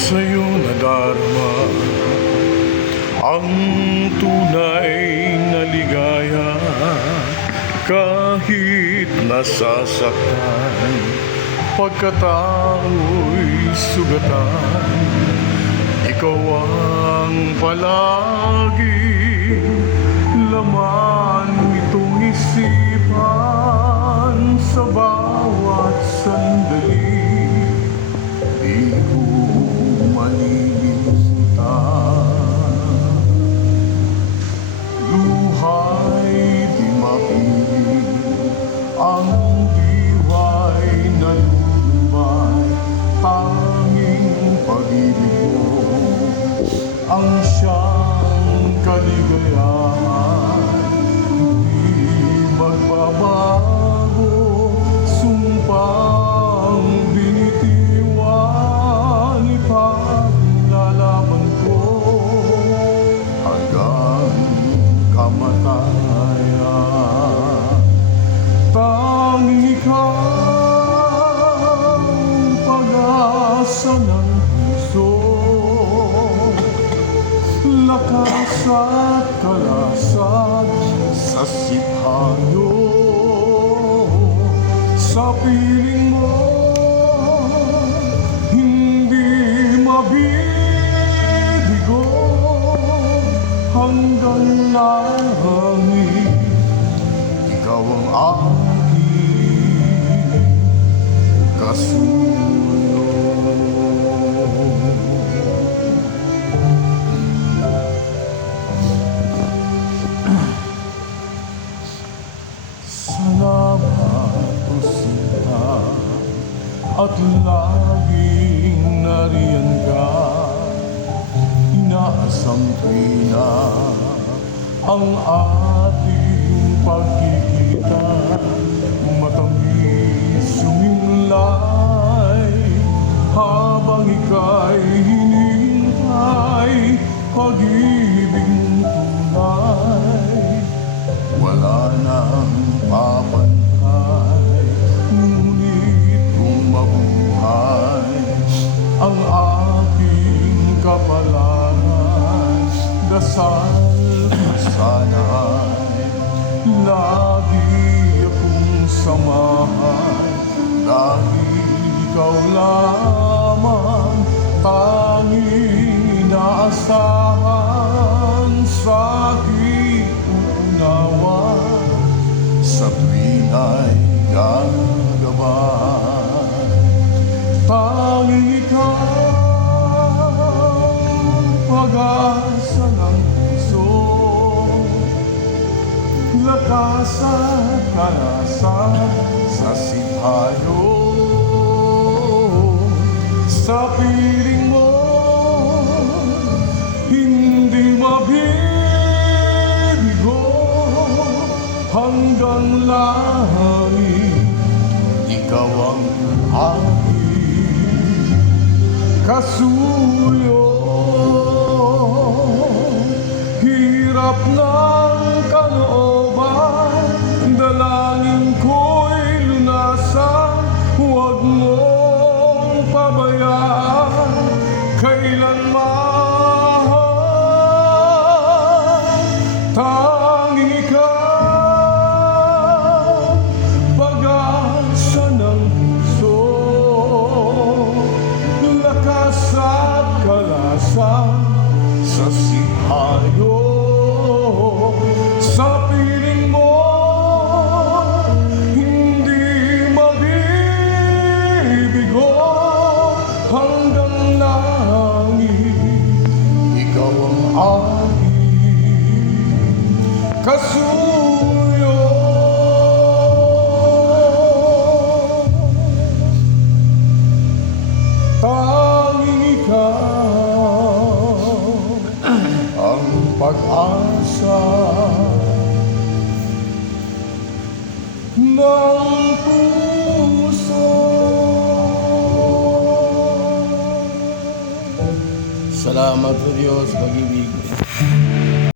sa'yo nadarama ang tunay na ligaya. Kahit nasasaktan, pagkatao'y sugatan, ikaw ang palaging laman itong isipan. Sa bawat sandali di ko malilimutan. Luhay di mapiling, ang diwa'y nalulubay. Tanging pag-ibig mo ang siyang kaligayahan. Di magbabago, sumpang binitiwan. Ipaglalaban ko hanggang kamatayan. Tanging ikaw, pag-asa ng puso, lakas at kalasag sa sipayo. Sa piling mo, hindi mabibigo hanggang langit. Ikaw ang aking kasunod. Salamat o sinta, at laging nariyan ka. Inaasam tuwina ang ating pagkikita. Matamis sumimlay habang ika'y hinihintay. Pag-ibig mong tunay, wala nang papantay. Ngunit kung mabuhay ang aking kapalaran, dasal ko sana'y lagi akong samahan. Dahil ikaw lamang tanging inaasahan. Sa aking unawa, sa tuwing ay gagaban. Tanging ikaw, pag-asa ng puso, lakas at kalasag sa sipayo. Sa piling mo, hindi mabibigo hanggang langit. Ikaw ang aking kasuyo. Hirap ng kalooban, dalangin ko'y lunasan. Huwag mong pabayaan kailanman. Tanging ikaw, pag-asa ng puso, lakas at kalasag sa sipayo. Sa piling mo, hindi mabibigo hanggang langit. Ikaw ang aking kasuyo. Tanging ikaw ang pag-asa ng puso. Salamat sa Diyos, pag-ibig.